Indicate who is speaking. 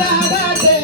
Speaker 1: ಬಣ್ಣದ